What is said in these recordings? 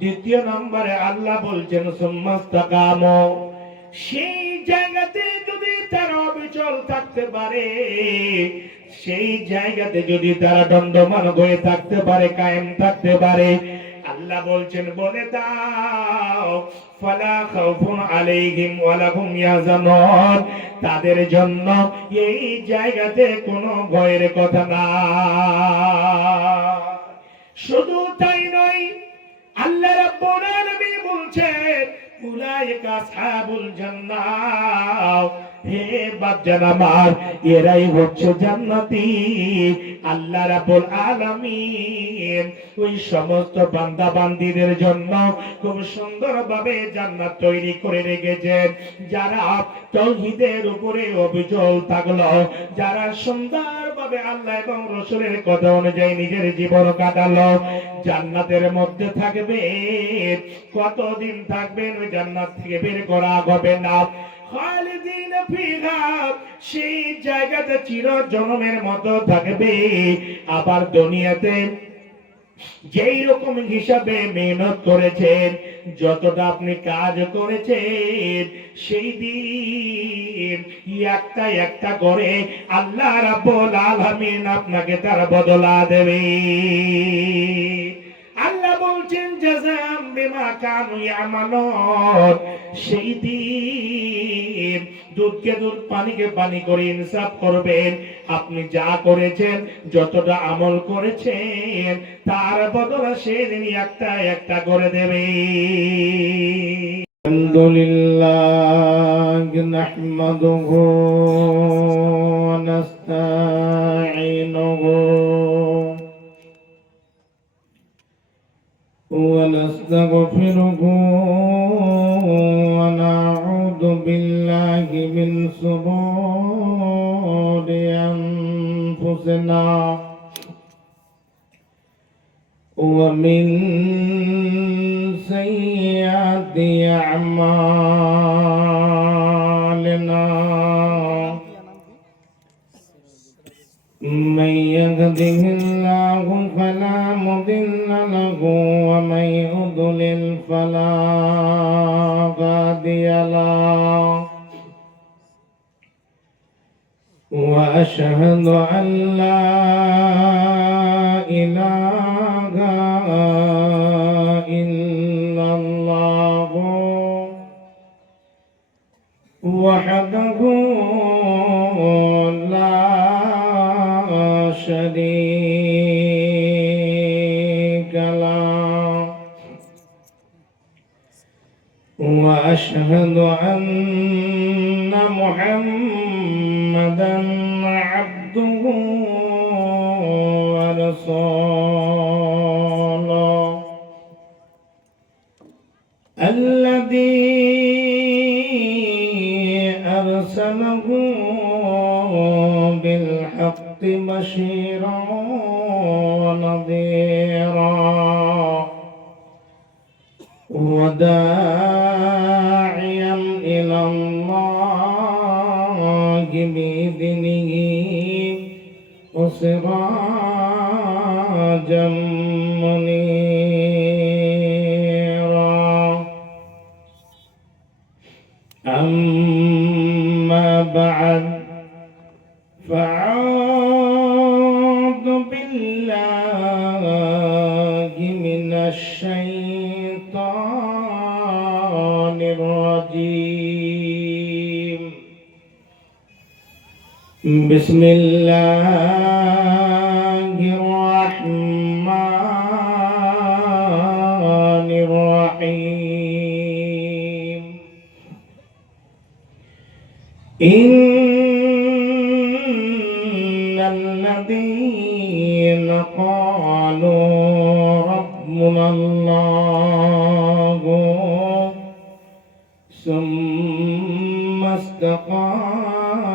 দ্বিতীয় নম্বরে আল্লাহ বলছেন সুম্মাস্তাকামু, সেই জায়গাতে যদি তারা অবিচল থাকতে পারে, সেই জায়গাতে যদি তারা দণ্ডমান হয়ে থাকতে পারে, কায়েম থাকতে পারে, আল্লাহ বলছেন বলে দাও ফালা খাউফুন আলাইহিম ওয়ালা হুম ইয়াহজানুন, তাদের জন্য এই জায়গাতে কোনো ভয়ের কথা না। শুধু তাই নয়, আল্লাহ রাব্বুল আলামিন বলছেন উলাইকা আসহাবুল জান্নাহ, হে বাচ্চারা আমার, এরাই হচ্ছে জান্নাতি। আল্লাহ রাব্বুল আলামিন ওই সমস্ত বান্দা বান্দীদের জন্য খুব সুন্দরভাবে জান্নাত তৈরি করে রেখেছেন, যারা তাওহীদের উপরে অবিচল থাকলো, যারা সুন্দরভাবে আল্লাহ এবং রাসূলের কথা অনুযায়ী নিজের জীবন কাটালো, জান্নাতের মধ্যে থাকবে। কতদিন থাকবেন? ওই জান্নাত থেকে বের করা হবে না। খালিদিন ফিহা, সেই জায়গাতে চিরজন্মের মতো থাকবে। আবার দুনিয়াতে যেই রকম হিসাবে মেহনত করেছেন, যতটা আপনি কাজ করেছেন, সেই দিন একটা একটা করে আল্লাহ রাব্বুল আলামিন আপনাকে তার বদলা দেবে। আল্লাহ বলছেন জাযাম বিমা কানু ইয়ামালুন, সেই দিন দুধকে দুধ পানিকে পানি করে ইনসাফ করবেন। আপনি যা করেছেন, যতটা আমল করেছেন, তার বদলা সেদিন একটা একটা করে দেবে। আলহামদুলিল্লাহ নাহমাদুহু ওয়া নাস্তাঈনুহু ونستغفره ونعوذ بالله من شرور أنفسنا ومن سيئات أعمالنا من يهده الله فلا مضل له ومن يضلل فلا هادي له وأشهد أن لا إله إلا الله وحده لا شريك له وأشهد أن محمدا عبده ورسوله الذي أرسله بالحق بشيرا ونذيرا وداعيا إلى الله بإذنه وسراجا منيرا. أما بعد فأعوذ بالله من الشيطان الرجيم. بسم الله الرحمن الرحيم. إن الذين قالوا ربنا الله ثم استقاموا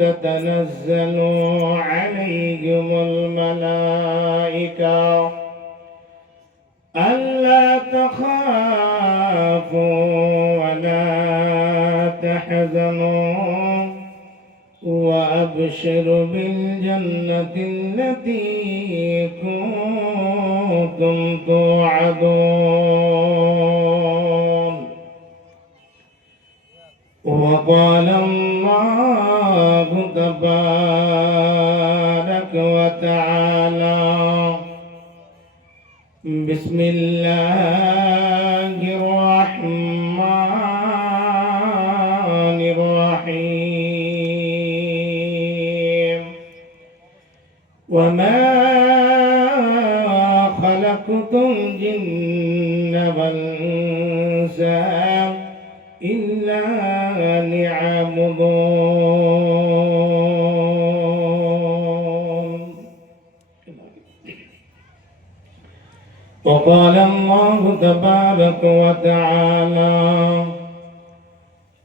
تتنزل عليهم الملائكة ألا تخافوا ولا تحزنوا وأبشروا بالجنة التي كنتم كنتم توعدون وقال الله تبارك وتعالى بسم الله الرحمن الرحيم وما خلقت الجن والإنس إلا ليعبدون وقال الله تبارك وتعالى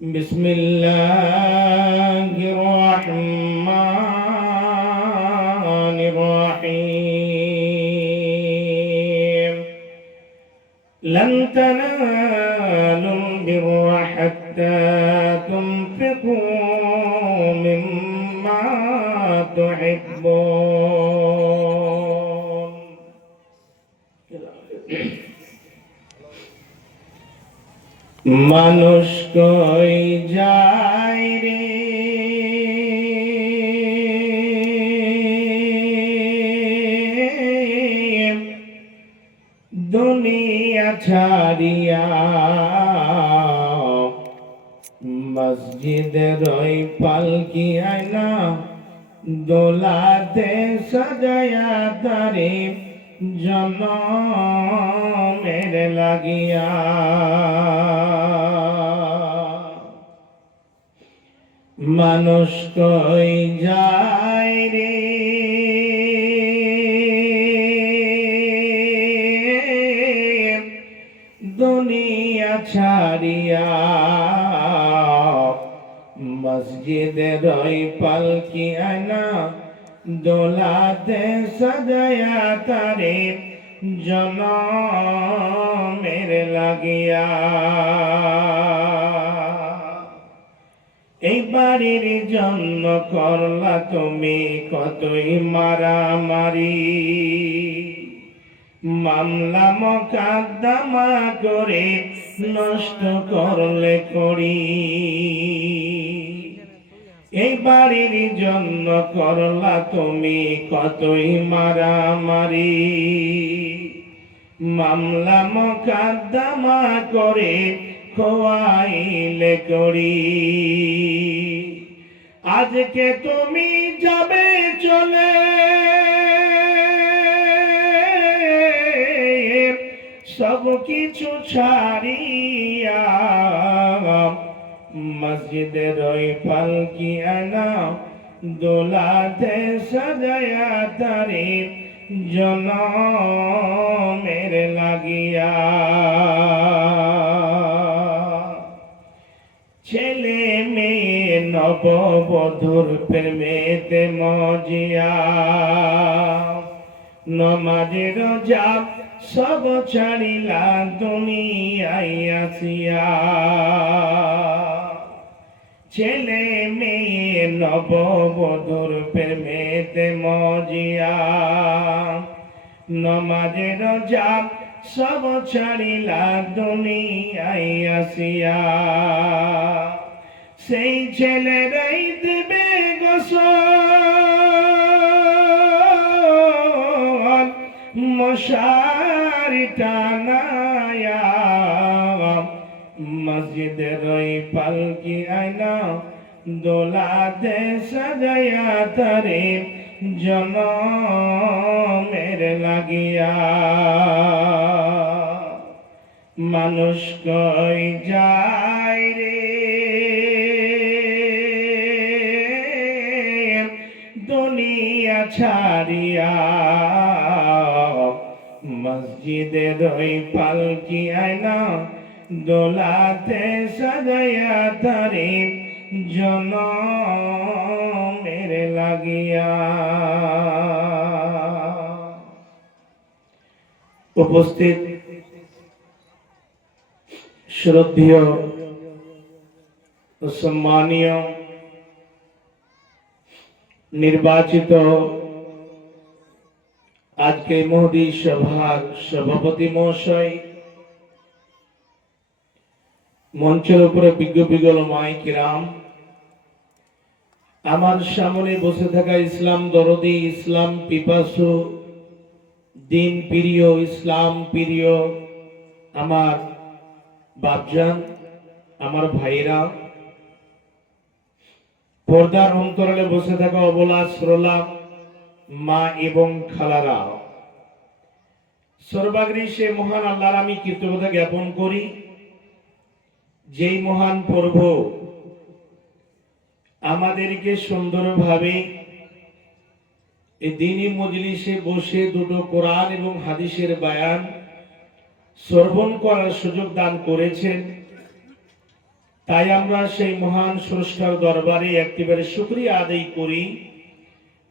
بسم الله الرحمن الرحيم لن تنالوا البر حتى تنفقوا مما تحبون মানুষ কই যায় রে দুনিয়া ছাড়িয়া মসজিদের ওই পালকি আয়না দোলাতে সাজায়া তারে জনমের লাগিয়া মানুষ কই যায় রে দুনিয়া ছাড়িয়া মসজিদের ওই পালকি আয়না দোলাতে সাজায়া তারে জনমের লাগিয়া এই বাড়ির জন্য করলা তুমি কতই মারামারি মামলা মোকদ্দমা করে নষ্ট করলে করি এই বাড়ির জন্য করলা তুমি কতই মারামারি মামলা মোকদ্দমা করে খোয়াইলে করি আজকে তুমি যাবে চলে সব কিছু ছাড়িয়া মসজিদের ওই পালকি আনা দোলাতে সাজায়া তারে জনমের লাগিয়া ছেলে মেয়ে নববধূর প্রেমেতে মজিয়া নমাজে রোজা সব ছাড়িলা দুনিয়ায় আসিয়া ছেলে মেয়ে নববধূর প্রেমেতে মজিয়া নমাজে রোজা সব ছাড়িলা দুনিয়ায় আসিয়া সেই ছেলেরাই দেবে গোসল মশারি টানায়া মসজিদের ওই পালকি আয়না দোলাতে সাজায়া তারে জনমের লাগিয়া মানুষ কই যায় রে দুনিয়া ছাড়িয়া মসজিদের ওই পালকি আয়না দোলাতে সাজায়া তারে জনমের লাগিয়া উপস্থিত শ্রদ্ধেয় ও সম্মানীয় নির্বাচিত আজকে মহদী সভার সভাপতি মহাশয়, মঞ্চের উপরে বিজ্ঞ মাই কিরাম, আমার সামনে বসে থাকা ইসলাম দরদি, ইসলাম পিপাসু, দিন প্রিয়, ইসলাম প্রিয় আমার বাপজান, আমার ভাইরা, পর্দার অন্তরালে বসে থাকা অবলা শ্রোলা মা এবং খালারা, সর্বাগ্রী সে মহান আল্লাহর আমি কৃতজ্ঞতা জ্ঞাপন করি, যেই মহান প্রভু আমাদেরকে সুন্দরভাবে এই দ্বীনি মজলিসে বসে দুটো কোরআন এবং হাদিসের বয়ান শ্রবণ করার সুযোগ দান করেছেন। তাই আমরা সেই মহান স্রষ্টার দরবারে একেবারে শুকরিয়া আদায় করি,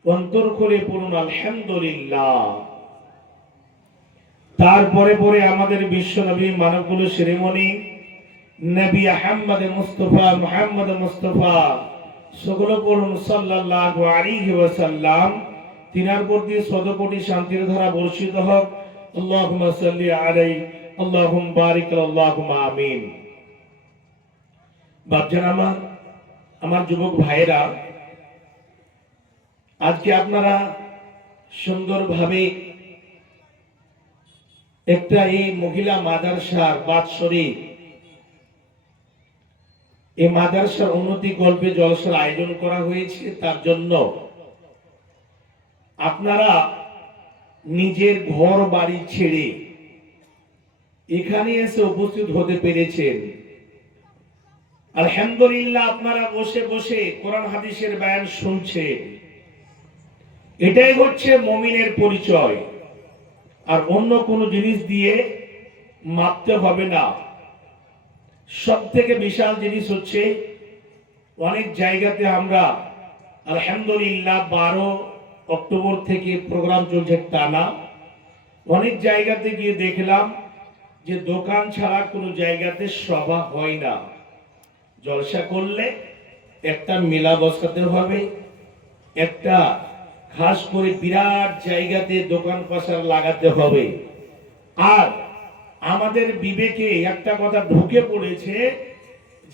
অন্তর করে পড়ুন আলহামদুলিল্লাহ। তারপরে পরে আমাদের বিশ্ব নবী মানবকুল শিরোমণি নবী আহমদ মুস্তফা সকল পড়ুন সাল্লাল্লাহু আলাইহি ওয়াসাল্লাম। তিনার প্রতি শতকোটি শান্তির ধারা বর্ষিত হোক। আল্লাহুম্মা সাল্লি আলাইহি, আল্লাহুম্মা বারিক, আল্লাহুম্মা আমিন। বাপজান আমার যুবক ভাইরা, আজকে আপনারা সুন্দরভাবে একটা এই মহিলা মাদ্রাসার বাৎসরিক এই মাদ্রাসার উন্নতি কল্পে জলসার আয়োজন করা হয়েছে। তার জন্য আপনারা নিজের ঘর বাড়ি ছেড়ে এখানে এসে উপস্থিত হতে পেরেছেন। আলহামদুলিল্লাহ, আপনারা বসে বসে কোরআন হাদিসের বয়ান শুনছেন। এটাই হচ্ছে মুমিনের পরিচয়, আর অন্য কোনো জিনিস দিয়ে মাপতে হবে না। সব থেকে বিশাল জিনিস হচ্ছে অনেক জায়গাতে আমরা আলহামদুলিল্লাহ 12 অক্টোবর থেকে প্রোগ্রাম চলছে টানা। অনেক জায়গাতে গিয়ে দেখলাম যে দোকান ছাড়া কোনো জায়গাতে সভা হয় না। জলসা করলে একটা মেলা বসাতে হবে, একটা খাস করে বিরাট জায়গাতে দোকান পাশার লাগাতে হবে। আর আমাদের বিবেকে একটা কথা ঢুকে পড়েছে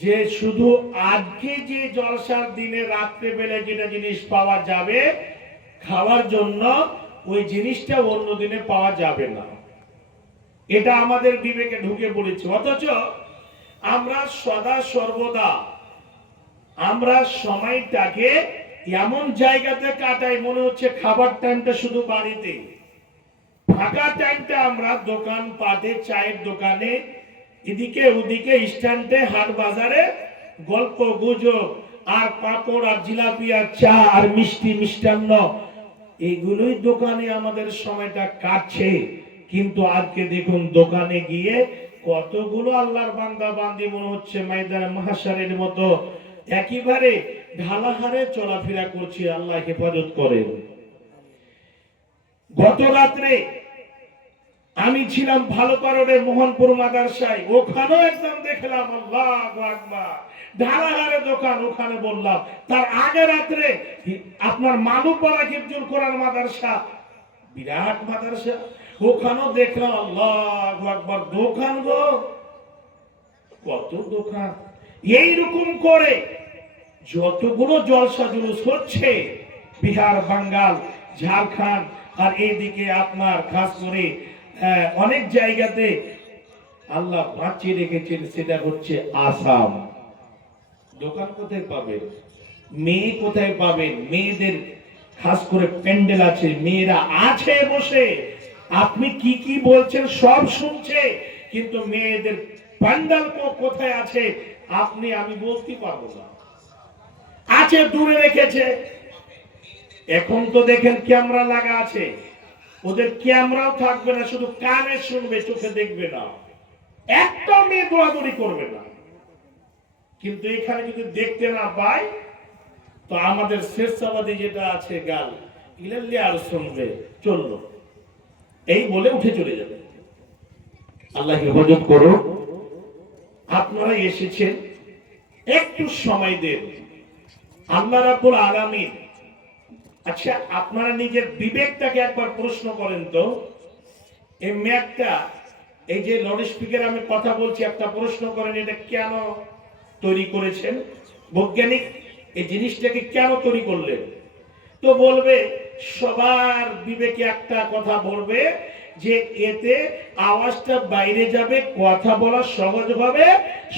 যে শুধু আজকে যে জলসার দিনে রাত্রে বেলা যেটা জিনিস পাওয়া যাবে খাওয়ার জন্য, ওই জিনিসটা অন্য দিনে পাওয়া যাবে না। এটা আমাদের বিবেকে ঢুকে পড়েছে। অথচ আমরা সদা সর্বদা আমরা সময়টাকে এমন জায়গাতে কাটাই, মনে হচ্ছে খাবার টাইমটা শুধু বাড়িতে, ফাঁকা টাইমটা আমরা দোকান পাটে, চায়ের দোকানে, এদিকে ওদিকে স্ট্যান্ডে, হাট বাজারে গল্প গুজব আর পাপড় আর জিলাপি আর চা আর মিষ্টি মিষ্টান্ন, এগুলোই দোকানে আমাদের সময়টা কাটছে। কিন্তু আজকে দেখুন দোকানে গিয়ে কতগুলো আল্লাহর বান্দা বান্দি মনে হচ্ছে ময়দানে মাহশারের মতো একেবারে ঢালাহারে চলাফেরা করছে। আল্লাহ হেফাজত করেন। গত রাত্রে আমি ছিলাম ভালুকারোডের মোহনপুর মাদ্রাসায়, ওখানেও একদম দেখলাম আল্লাহু আকবার ঢালাহারে দোকান। ওখানে বললাম তার আগে রাত্রে আপনার মালুপাড়া হিফজুল কোরআন মাদ্রাসা, বিরাট মাদ্রাসা, ওখানেও দেখলাম আল্লাহু আকবার দোকান গো, কত দোকান। এইরকম করে যতগুলো জলসা জুলুস হচ্ছে বিহার, বাঙ্গাল, ঝাড়খণ্ড আর এইদিকে আপনার খাস করে অনেক জায়গাতে আল্লাহ বাঁচিয়ে রেখেছেন, সেটা হচ্ছে আসাম। দোকান কোথায় পাবেন, মেয়ে কোথায় পাবেন? মেয়েদের খাস করে প্যান্ডেল আছে, মেয়েরা আছে বসে, আপনি কি কি বলছেন সব শুনছে, কিন্তু মেয়েদের প্যান্ডেল কোথায় আছে আপনি আমি বলতে পারবো না। আছে, দূরে রেখেছে। এখন তো দেখেন ক্যামেরা লাগা আছে, ওদের ক্যামেরাও থাকবে না, শুধু কানে শুনবে, চোখে দেখবে না। একটা মেয়ে দৌড়াদৌড়ি করবে না। কিন্তু এখানে যদি দেখতে না পাই তো আমাদের শেষাবাদী যেটা আছে গাল, ইলাল্লি আর শুনবে, চললো এই বলে উঠে চলে যাবে। আল্লাহ হেফাজত করো। আপনারা এসেছেন, একটু সময় দেন। আল্লাহ রাব্বুল আলামিন আচ্ছা, আপনারা নিজের বিবেকটাকে একবার প্রশ্ন করেন তো, এই ম্যাকটা, এই যে লাউড স্পিকার আমি কথা বলছি, একটা প্রশ্ন করেন, এটা কেন তৈরি করেছেন? বৈজ্ঞানিক এই জিনিসটাকে কেন তৈরি করলেন? তো বলবে, সবার বিবেকে একটা কথা বলবে যে এতে আওয়াজটা বাইরে যাবে, কথা বলা সহজ হবে,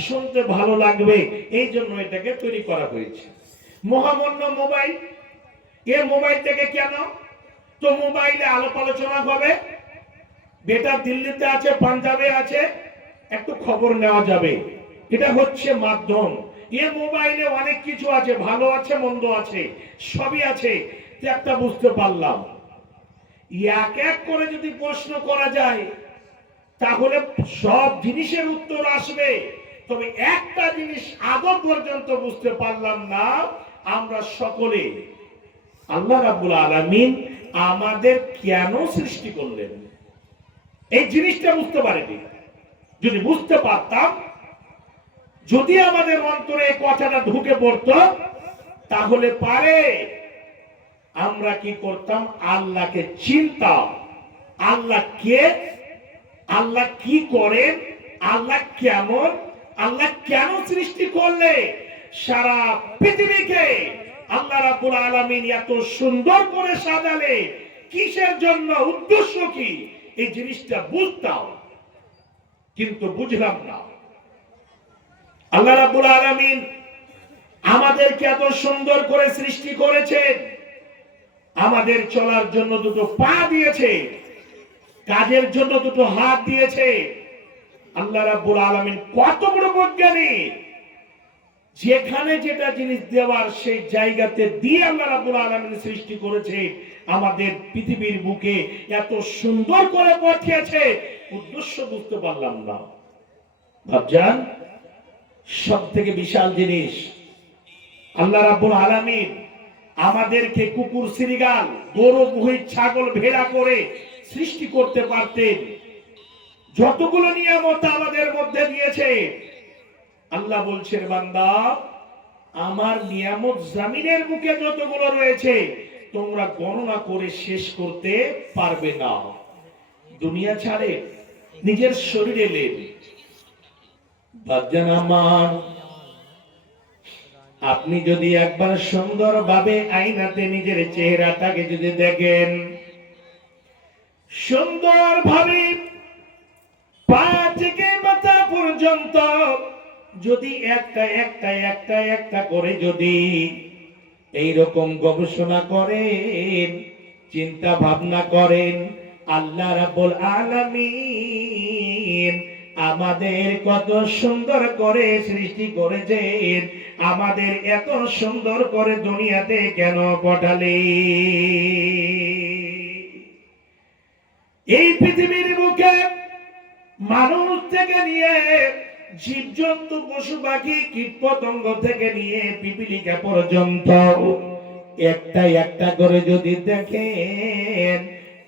শুনতে ভালো লাগবে, এই জন্য এটাকে তৈরি করা হয়েছে। মহামান্য মোবাইল, এ মোবাইলটাকে কেন? তো মোবাইলে আলাপ আলোচনা হবে, বেটা দিল্লিতে আছে, পাঞ্জাবে আছে, একটু খবর নেওয়া যাবে, এটা হচ্ছে মাধ্যম। এ মোবাইলে অনেক কিছু আছে, ভালো আছে, মন্দ আছে, সবই আছে। একটা বুঝতে পারলাম, এক এক করে যদি প্রশ্ন করা যায় তাহলে সব জিনিসের উত্তর আসবে। তবে একটা জিনিস আদৌ পর্যন্ত বুঝতে পারলাম না, আমরা সকলে আল্লাহ রাব্বুল আলামিন আমাদের কেন সৃষ্টি করলেন, এই জিনিসটা বুঝতে পারিনি। যদি বুঝতে পারতাম, যদি আমাদের অন্তরে এই কথাটা ঢুকে পড়তো, তাহলে পারে আমরা কি করতাম, আল্লাহকে চিনতাম। আল্লাহ কে, আল্লাহ কি করেন, আল্লাহ কেমন, আল্লাহ কেন সৃষ্টি করলে সারা পৃথিবীকে আল্লাহ রাব্বুল আলামিন এত সুন্দর করে সাজালে, কিসের জন্য, উদ্দেশ্য কি, এই জিনিসটা বুঝতাম, কিন্তু বুঝলাম না। আল্লাহ রাব্বুল আলামিন আমাদেরকে এত সুন্দর করে সৃষ্টি করেছেন, আমাদের চলার জন্য দুটো পা দিয়েছে, কাজের জন্য দুটো হাত দিয়েছে। আল্লাহ রাব্বুল আলামিন কত বড় বৈজ্ঞানিক, যেখানে যেটা জিনিস দেওয়ার সেই জায়গাতে দিয়ে আল্লাহ রাব্বুল আলামিন সৃষ্টি করেছে। আমাদের পৃথিবীর বুকে এত সুন্দর করে পাঠিয়েছে, উদ্দেশ্য বুঝতে পারলাম না। ভাবজান, সব থেকে বিশাল জিনিস, আল্লাহ রাব্বুল আলামিন আমাদেরকে কুকুর, শ্রীগাল, গরু, মহিষ, ছাগল, ভেড়া করে সৃষ্টি করতে পারতেন। যতগুলো নিয়ামত আমাদের মধ্যে দিয়েছে, আল্লাহ বলছেন, বান্দা, আমার নিয়ামত জমিনের বুকে যতগুলো রয়েছে তোমরা গণনা করে শেষ করতে পারবে না। দুনিয়া ছাড়ে নিজের শরীরে এলেন। বাজান আমার, আপনি যদি একবার সুন্দরভাবে আয়নাতে নিজের চেহারাটাকে যদি দেখেন, সুন্দরভাবে পা থেকে মাথা পর্যন্ত যদি একটা একটা একটা একটা করে যদি এইরকম গবেষণা করেন, চিন্তা ভাবনা করেন, আল্লাহ রাব্বুল আলামিন আমাদের কত সুন্দর করে সৃষ্টি করেছেন, আমাদের এত সুন্দর করে দুনিয়াতে কেন পাঠালেন। এই পৃথিবীর বুকে মানুষ থেকে নিয়ে জীবজন্তু, পশু পাখি, কীট পতঙ্গ থেকে নিয়ে পিপিলিকা পর্যন্ত একটা একটা করে যদি দেখেন,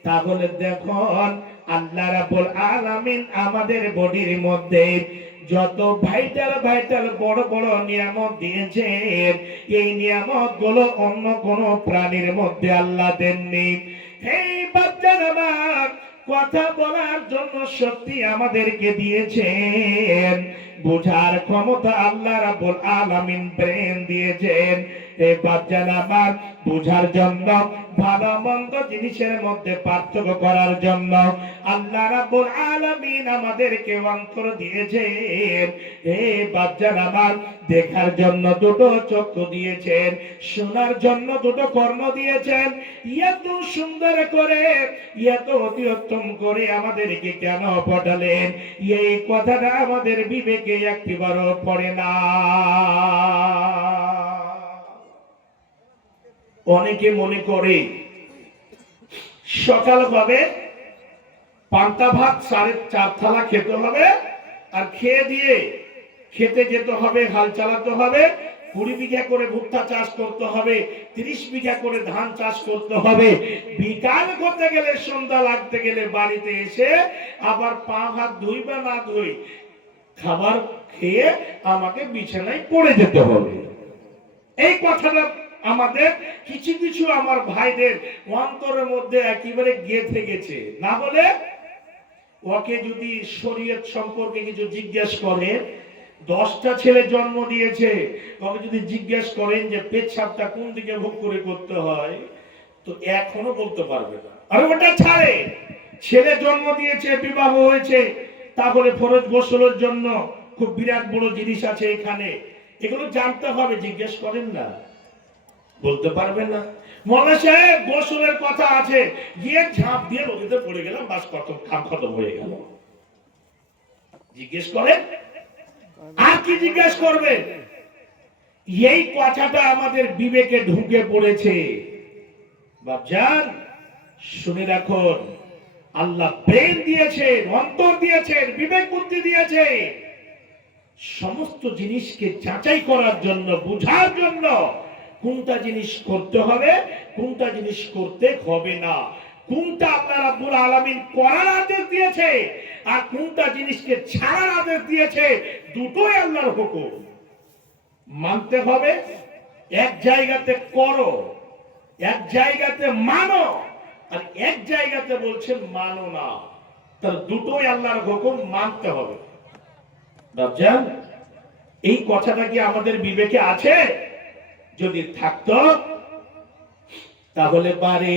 তাহলে দেখুন আল্লাহ রাব্বুল আলামিন আমাদের বডির মধ্যে যত ভাইটাল ভাইটাল বড় বড় নিয়ামত দিয়েছেন, এই নিয়ামত গুলো অন্য কোন প্রাণীর মধ্যে আল্লাহ দেননি। এই বাচ্চার আমার কথা বলার জন্য শক্তি আমাদেরকে দিয়েছেন, বোঝার ক্ষমতা আল্লাহ রাব্বুল আলামিন ব্রেন দিয়েছেন। এই বাচ্চার আমার বোঝার জন্য, ভালো মন্দ জিনিসের মধ্যে পার্থক্য করার জন্য আল্লাহ রাব্বুল আলামিন আমাদেরকে অন্তর দিয়েছেন। এই বাচ্চার আমার দেখার জন্য দুটো চক্ষু দিয়েছেন, শোনার জন্য দুটো কর্ণ দিয়েছেন। এত সুন্দর করে, এত অতি উত্তম করে আমাদেরকে কেন পাঠালেন, এই কথাটা আমাদের বিবেকে একটিবারও পড়ে না। অনেকে মনে করে সকাল হবে, পান্তা ভাত 4.5 থালা খেতে হবে, আর খেয়ে দিয়ে খেতে যেতে হবে, হাল চালাতে হবে, 20 বিঘা করে ভুট্টা চাষ করতে হবে, 30 বিঘা করে ধান চাষ করতে হবে। বিকাল করতে গেলে, সন্ধ্যা লাগতে গেলে বাড়িতে এসে আবার পা হাত ধুই বা না ধুই, খাবার খেয়ে আমাকে বিছানায় পড়ে যেতে হবে। এই কথাটা আমাদের কিছু কিছু আমার ভাইদের অন্তরের মধ্যে একেবারে গেঁথে গেছে, না বলে ওকে যদি শরীয়ত সম্পর্কে কিছু জিজ্ঞেস করে, 10টা ছেলে জন্ম দিয়েছে, ওকে যদি জিজ্ঞেস করেন যে পেচ্ছাপটা কোন দিকে ভোগ করে করতে হয়, তো এখনো বলতে পারবে না। আর ওটা ছাড়ে, ছেলে জন্ম দিয়েছে, বিবাহ হয়েছে, তাহলে ফরজ গোসলের জন্য খুব বিরাট বড় জিনিস আছে এখানে, এগুলো জানতে হবে, জিজ্ঞেস করেন না, বলতে পারবেন না। মৌলানা সাহেব গোসলের কথা আছে, গিয়ে ঝাঁপ দিয়ে নদীতে পড়ে গেলাম, বাস কত কাম খতম হয়ে গেল। জিজ্ঞেস করেন, আর কি জিজ্ঞেস করবেন? এই কথাটা আমাদের বিবেকে ঢুকে পড়েছে। বাপজান শুনে রাখুন, আল্লাহ ব্রেন দিয়েছেন, অন্তর দিয়েছেন, বিবেক বুদ্ধি দিয়েছে সমস্ত জিনিসকে যাচাই করার জন্য, বুঝার জন্য, কোনটা জিনিস করতে হবে, কোনটা জিনিস করতে হবে না, কোনটা আল্লাহ রাব্বুল আলামিন করার আদেশ দিয়েছে আর কোনটা জিনিসকে ছাড়ার আদেশ দিয়েছে, দুটোই আল্লাহর হুকুম, মানতে হবে। এক জায়গাতে করো, এক জায়গাতে মানো, আর এক জায়গাতে বলছেন মানো না, তার দুটোই আল্লাহর হুকুম, মানতে হবে। বাপজান এই কথাটা কি আমাদের বিবেকে আছে? যদি থাকতো তাহলে পারে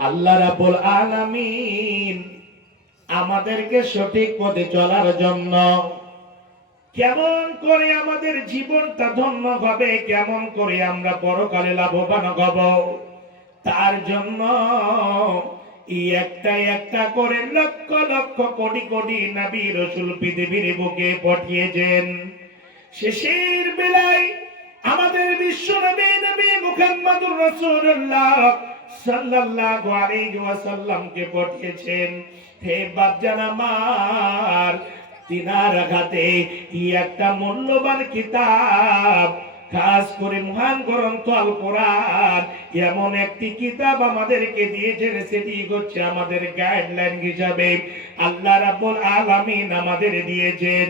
আল্লাহ রাব্বুল আলামিন আমাদেরকে সঠিক পথে চলার জন্য, কেমন করে আমাদের জীবনটা ধন্য হবে, কেমন করে আমরা পরকালে লাভবান হব, তার জন্য একটা একটা করে লক্ষ লক্ষ কোটি কোটি নবী রাসূল পৃথিবীর বুকে পাঠিয়েছেন। শেষের বেলায় আমাদের বিশ্ব নবী নবী মুহাম্মদুর রাসূলুল্লাহ সাল্লাল্লাহু আলাইহি ওয়াসাল্লামকে পাঠিয়েছেন। হে বাপজান আমার, তিনার হাতে একটা মূল্যবান কিতাব, খাস করে মহান গ্রন্থ আল কোরআন, এমন একটি কিতাব আমাদেরকে দিয়েছেন, সেটি হচ্ছে আমাদের গাইডলাইন হিসাবে আল্লাহ রাব্বুল আলামিন আমাদের দিয়েছেন।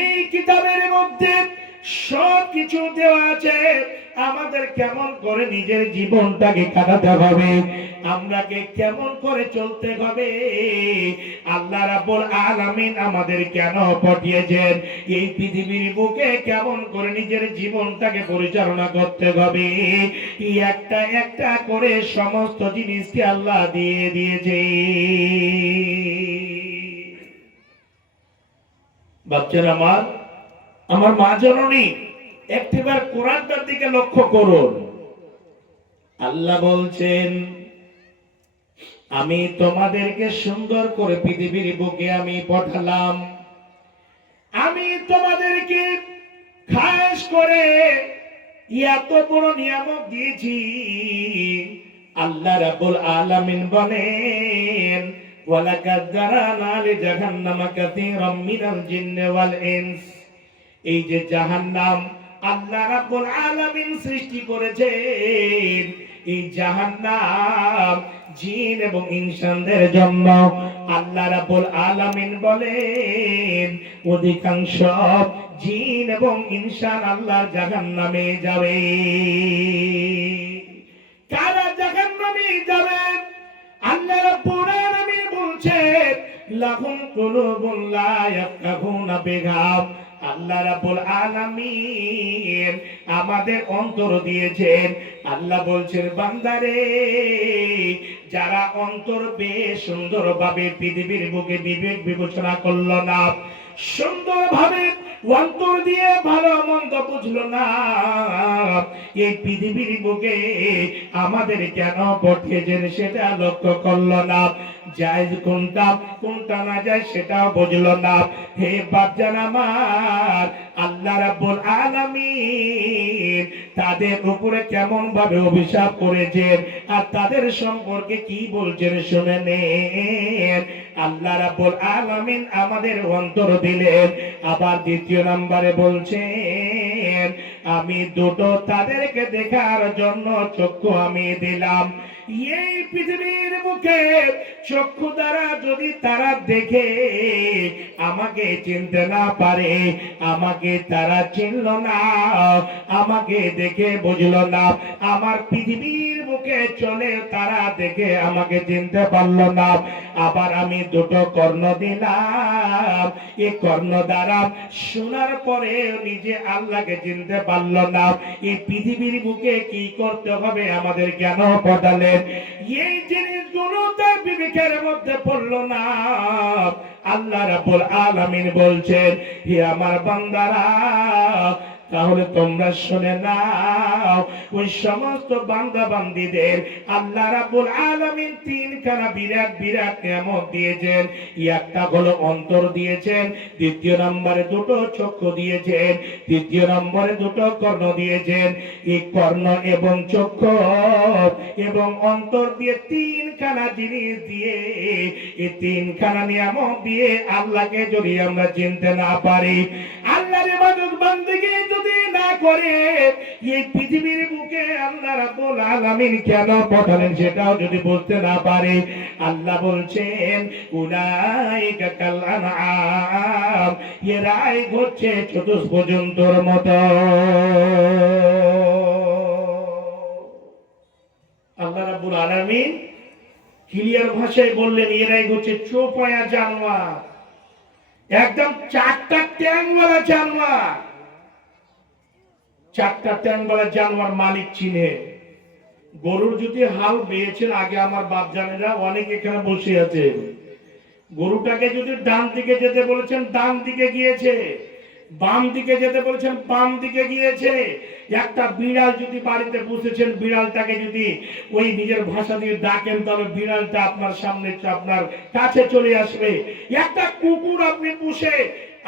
এই কিতাবের মধ্যে সব কিছু দেওয়া আছে, আমাদের কেমন করে নিজের জীবনটাকে কাটাতে হবে, আমরাকে কেমন করে চলতে হবে, আল্লাহ রাব্বুল আলামিন আমাদের কেন পাঠিয়েছেন, এই পৃথিবীর বুকে কেমন করে নিজের জীবনটাকে পরিচালনা করতে হবে, একটা একটা করে সমস্ত জিনিসকে আল্লাহ দিয়ে দিয়েছে। বাচ্চারা আমার মা জননী, একটিবার কোরআনটার দিকে লক্ষ্য করুন। আল্লাহ বলছেন, আমি তোমাদেরকে সুন্দর করে পৃথিবীর বুকে আমি পাঠালাম, আমি তোমাদেরকে খাস করে এত বড় নিয়ামত দিয়েছি। আল্লাহ রাব্বুল আলামিন বলেন, ওয়ালাকাদ যারানা লিজাহান্নামা কাসীরাম মিনাল জিন্নি ওয়াল ইনস। এই যে জাহান্নাম আল্লাহ রাব্বুল আলামিন সৃষ্টি করেছেন, এই জাহান্নাম জিন এবং ইনসানদের জন্য। আল্লাহ রাব্বুল আলামিন বলেন, অধিকাংশ জিন এবং ইনসান আল্লাহর জাহান্নামে যাবে। কারা জাহান্নামে যাবে? আল্লাহ রাব্বুল আলামিন বলছেন, লাহুম কুলুবুন লা ইয়াফকাহুনা বিহা। আল্লাহ রাব্বুল আলামিন আমাদের অন্তর দিয়েছেন। আল্লাহ বলছেন, বান্দারে, যারা অন্তর বেশ সুন্দরভাবে পৃথিবীর বুকে বিবেক বিবেচনা করলো না, সুন্দরভাবে অন্তর দিয়ে ভালো মন্দ বুঝলো না, এই পৃথিবীর বুকে আমাদের কেন পাঠিয়েছেন সেটা লক্ষ্য করলো না, জায়েজ কোনটা কোনটা না যায় সেটাও বুঝলো না। হে বাপজান আমার, আল্লাহ রাব্বুল আলামিন তাদের উপরে কেমন ভাবে অভিশাপ করেছেন আর তাদের সম্পর্কে কি বলছেন শুনে নেন। আল্লাহ রাব্বুল আলামিন আমাদের অন্তর দিলেন, আবার দ্বিতীয় নম্বরে বলছেন, আমি দুটো তাদেরকে দেখার জন্য চক্ষু আমি দিলাম। এই পৃথিবীর বুকে চক্ষু দ্বারা যদি তারা দেখে, আমাকে চিনতে না পারে, আমাকে তারা চিনল না, আমাকে দেখে বুঝলো না, আমার পৃথিবীর বুকে চলে তারা দেখে আমাকে চিনতে পারলো না। আবার আমি দুটো কর্ণ দিলাম, এই কর্ণ দ্বারা শোনার পরে নিজে আল্লাহকে চিনতে পারলো না। এই পৃথিবীর বুকে কি করতে হবে আমাদের জ্ঞান বদলেন, এই জিনিসগুলো তার বিবেকের মধ্যে পড়লো না। আল্লাহ রাব্বুল আলামিন বলছেন, হে আমার বান্দারা, তাহলে তোমরা শুনে নাও, ওই সমস্ত বান্দা বান্দীদের আল্লাহ রাব্বুল আলামিন তিনখানা বিরাট বিরাট নিয়ামত দিয়েছেন। একটা হলো অন্তর দিয়েছেন, দ্বিতীয় নম্বরে দুটো চক্ষু দিয়েছেন, তৃতীয় নম্বরে দুটো কর্ণ দিয়েছেন। এই কর্ণ এবং চক্ষু এবং অন্তর দিয়ে তিনখানা জিনিস দিয়ে, এই তিনখানা নিয়ামত দিয়ে আল্লাহকে যদি আমরা চিনতে না পারি, আল্লাহর ইবাদত বান্দেগি যদি না করে, এই পৃথিবীর বুকে আল্লাহ রাব্বুল আলামিন কেন পাঠালেন সেটাও যদি বুঝতে না পারে, আল্লাহ বলছেন উলাইকা কাল আনআম, এরাই হচ্ছে চতুষ্পজন্তর মতো। আল্লাহ রাব্বুল আলামিন ক্লিয়ার ভাষায় বললেন এরাই হচ্ছে চোপায়া জানোয়ার, একদম চারটা ট্যাংওয়ালা জানোয়ার। চারটা ট্যাংওয়ালা জানোয়ার মালিক চিনে। গরুর যদি হাল বেয়েছেন, আগে আমার বাপ জানেরা অনেক এখানে বসে আছে, গরুটাকে যদি ডান দিকে যেতে বলেছেন ডান দিকে গিয়েছে, বাম দিকে যেতে বলেছেন বাম দিকে গিয়েছে। একটা বিড়াল যদি বাড়িতে পুষেছেন, বিড়ালটাকে যদি ওই নিজের ভাষা দিয়ে ডাকেন, তবে বিড়ালটা আপনার সামনে আপনার কাছে চলে আসবে। একটা কুকুর আপনি পুষে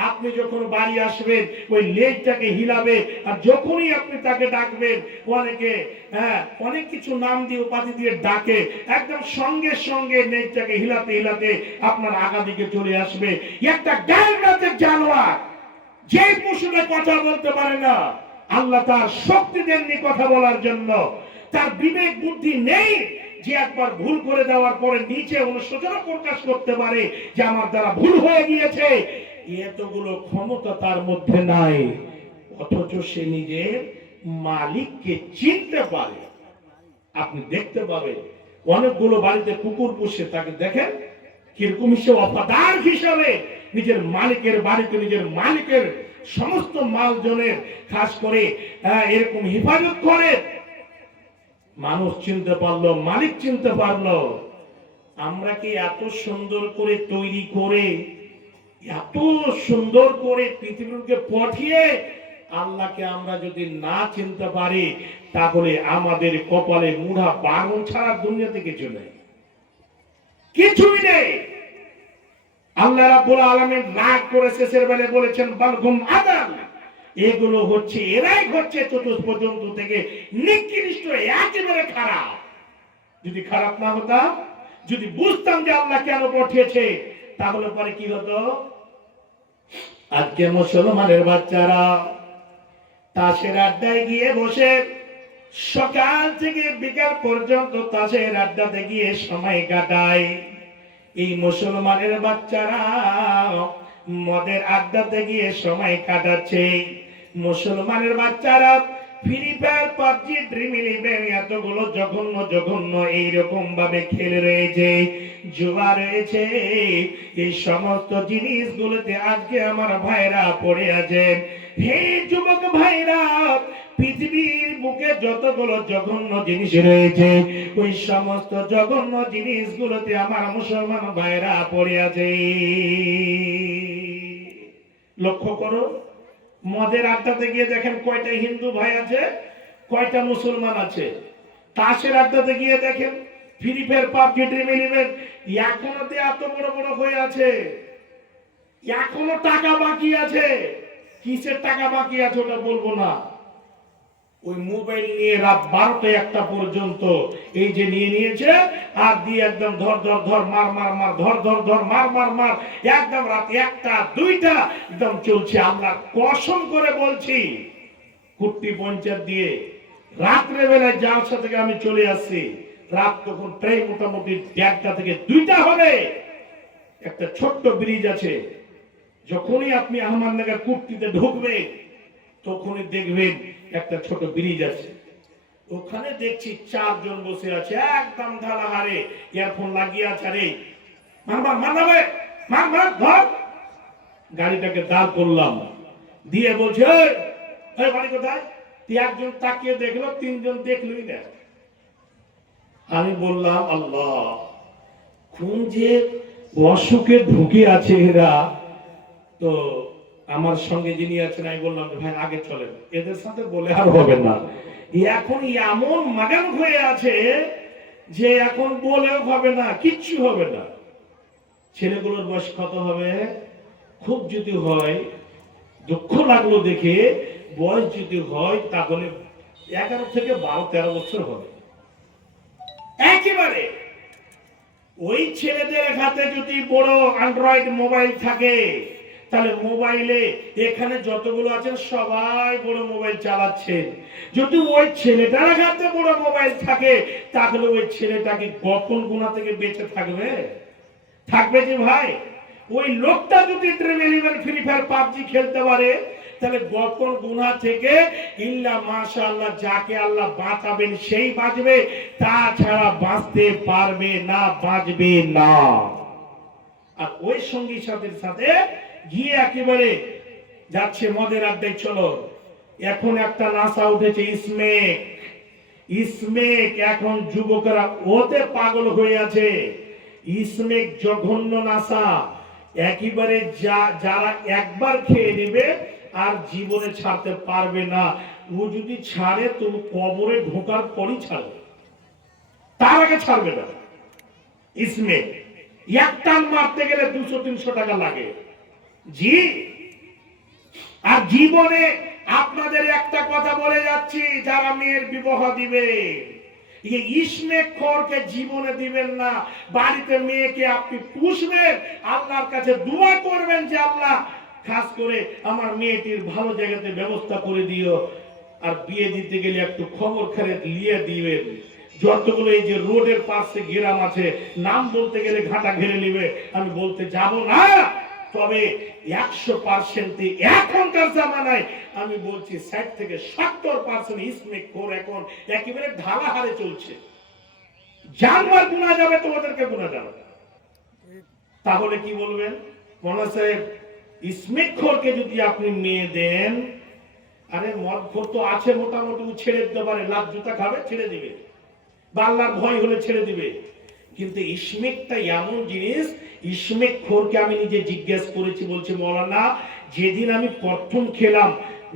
আপনি যখন বাড়ি আসবেন ওই লেজটাকে হিলাবে, আর যখনই আপনি তাকে ডাকবেন, অনেকে অনেক কিছু নাম দিয়ে উপাধি দিয়ে ডাকে, একদম সঙ্গে সঙ্গে লেজটাকে হিলাতে হিলাতে আপনার আগা দিকে চলে আসবে। একটা গায়ের রাতের জানোয়ার, যে পশুটা কথা বলতে পারে না, আল্লাহ তার শক্তি দেননি কথা বলার জন্য, তার বিবেক বুদ্ধি নেই যে একবার ভুল করে দেওয়ার পরে নিচে অনুশোচনা প্রকাশ করতে পারে যে আমার দ্বারা ভুল হয়ে গিয়েছে, এতগুলো ক্ষমতা তার মধ্যে নাই। অথচ সে নিজের মালিককে চিনতে পারে। আপনি দেখতে পাবেন অনেকগুলো বাড়িতে কুকুর পুষে, তাকে দেখেন কিরকম সে ওয়াফাদার হিসাবে নিজের মালিকের বাড়িতে নিজের মালিকের সমস্ত মালজনের খাস করে এরকম হেফাজত করে। মানুষ চিনতে পারলো, মালিক চিনতে পারলো। আমরা কি এত সুন্দর করে তৈরি করে, এত সুন্দর করে পৃথিবীকে পাঠিয়ে আল্লাহকে আমরা যদি না চিনতে পারি, তাহলে আমাদের কপালে মুড়া বারণ ছাড়া দুনিয়াতে কিছু নেই, কিছুই নেই। আল্লাহ রাব্বুল আলামিন রাগ করে শেষের বেলায় বলেছেন বালহুম আদাল, এগুলো হচ্ছে, এরাই হচ্ছে চতুষ্পজন্ত থেকে নিকৃষ্ট, একেবারে খারাপ। যদি খারাপ না হতাম, যদি বুঝতাম যে আল্লাহ কেন পাঠিয়েছে, তাহলে পরে কি হতো? আজকে মুসলমানের বাচ্চারা তাসের আড্ডায় গিয়ে বসে সকাল থেকে বিকাল পর্যন্ত তাসের আড্ডাতে গিয়ে সময় কাটায়। এই মুসলমানের বাচ্চারা মদের আড্ডাতে গিয়ে সময় কাটাচ্ছে। মুসলমানের বাচ্চারা free fire, PUBG, dream eleven, এতগুলো জঘন্য জঘন্য এইরকম ভাবে খেলে রয়েছে, জুয়া রয়েছে। এই সমস্ত জিনিসগুলোতে আজকে আমার ভাইরা পড়ে আছে। হে যুবক ভাইরা, পৃথিবীর বুকে যতগুলো জঘন্য জিনিস রয়েছে, ওই সমস্ত জঘন্য জিনিসগুলোতে আমার মুসলমান ভাইরা পড়ে আছে। লক্ষ্য করো, মদের আড্ডাতে গিয়ে দেখেন কয়টা হিন্দু ভাই আছে, কয়টা মুসলমান আছে। তাসের আড্ডাতে গিয়ে দেখেন free fire, PUBG, dream eleven, এখনো এত বড় বড় হয়ে আছে, এখনো টাকা বাকি আছে। কিসের টাকা বাকি আছে ওটা বলবো না, ওই মোবাইল নিয়ে রাত 12টা 1টা পর্যন্ত এই যে নিয়ে নিয়েছে, আর দিয়ে একদম ধর ধর ধর মার মার মার, ধর ধর ধর মার মার মার, একদম রাত 1টা 2টা একদম চলছে। আমরা কসম করে বলছি, কুট্টি পঞ্চায়েত দিয়ে রাত্রে বেলায় জালসা থেকে আমি চলে আসছি, রাত তখন প্রায় মোটামুটি 1টা থেকে 2টা হবে। একটা ছোট্ট ব্রিজ আছে, যখনই আপনি আহমদনগর কুর্তিতে ঢুকবেন তখনই দেখবেন একটা ছোট ব্রিজ আছে, ওখানে দেখছি 4 জন বসে আছে একদম ঢালাহারে, ইয়ারফোন লাগিয়ে আছে। আরে মারবে মার ধর। গাড়িটাকে দাঁড় করলাম, দিয়ে বলছে এই বাড়ি কোথায়? একজন তাকিয়ে দেখলো, 3 জন দেখলই না। আমি বললাম আল্লাহ, কোন যে অসুখে ঢুকে আছে এরা। তো আমার সঙ্গে যিনি আছেন, আমি বললাম ভাই আগে চলেন, এদের সাথে বলে আর হবে না। এখন এমন মাগান হয়ে আছে যে এখন বলেও হবে না, কিচ্ছু হবে না। ছেলেগুলোর বয়স কত হবে? খুব যদি হয়, দুঃখ লাগলো দেখে, বয়স যদি হয় তাহলে 11 থেকে 12-13 বছর হবে একেবারে। ওই ছেলেদের হাতে যদি বড় অ্যান্ড্রয়েড মোবাইল থাকে, তাহলে মোবাইলে এখানে যতগুলো আছেন সবাই বড় মোবাইল চালাচ্ছেন। যদি ওই ছেলেটার হাতে বড় মোবাইল থাকে, তাহলে ওই ছেলেটাকে গোপন গুনাহ থেকে বেঁচে থাকবে যে ভাই? ওই লোকটা যদি travel event free fire PUBG খেলতে পারে, তাহলে গোপন গুনাহ থেকে ইল্লা মাশাআল্লাহ যাকে আল্লাহ বাঁচাবেন সেই বাঁচবে, তাছাড়া বাঁচতে পারবে না, বাঁচবে না। আর ওই সঙ্গী সাথীর সাথে গিয়ে একেবারে যাচ্ছে মদের আড্ডায়, চলো এখন একটা নাসা উঠেছে স্মেক। এখন যুবকরা ওতে পাগল হয়ে আছে। স্মেক জঘন্য নাসা, একেবারে যারা একবার খেয়ে নেবে আর জীবনে ছাড়তে পারবে না। ও যদি ছাড়ে তুমি কবরে ঢোকার পরই ছাড়বে, তার আগে ছাড়বে না। স্মেক এক টান মারতে গেলে 200-300 টাকা লাগে। জি, আর জীবনে আপনাদের একটা কথা বলে যাচ্ছি, যারা মেয়ের বিবাহ দিবে, ইসমেখোরকে জীবনে দিবেন না। বাড়িতে মেয়েকে আপনি পুষবেন, আল্লাহর কাছে দোয়া করবেন যে আল্লাহ খাস করে আমার মেয়েটির ভালো জায়গাতে ব্যবস্থা করে দিও। আর বিয়ে দিতে গেলে একটু খবর খারাপ লিয়ে দিবেন। যতগুলো এই যে রোডের পাশে গ্রাম আছে, নাম বলতে গেলে ঘাটা ঘেরে নিবে, আমি বলতে যাব না। তবে 100% এখনকার জামানায় আমি বলছি 60 থেকে 70% ইসমেখোর এখন একেবারে ঢালা হারে চলছে। জানোয়ার গুনা যাবে তো ওদেরকে গুনা যাবে। তাহলে কি বলবেন মৌলানা সাহেব? ইসমেখোরকে যদি আপনি মেয়ে দেন, আরে মদখোর তো আছে মোটামুটি, ছেড়ে দিতে পারে, লাভ জুতা খাবে ছেড়ে দিবে, বাংলার ভয় হলে ছেড়ে দিবে। কিন্তু ইসমেকটা এমন জিনিস, ইসমেখোরকে আমি নিজে জিজ্ঞেস করেছি, বলছে মৌলানা যেদিন আমি প্রথম খেলাম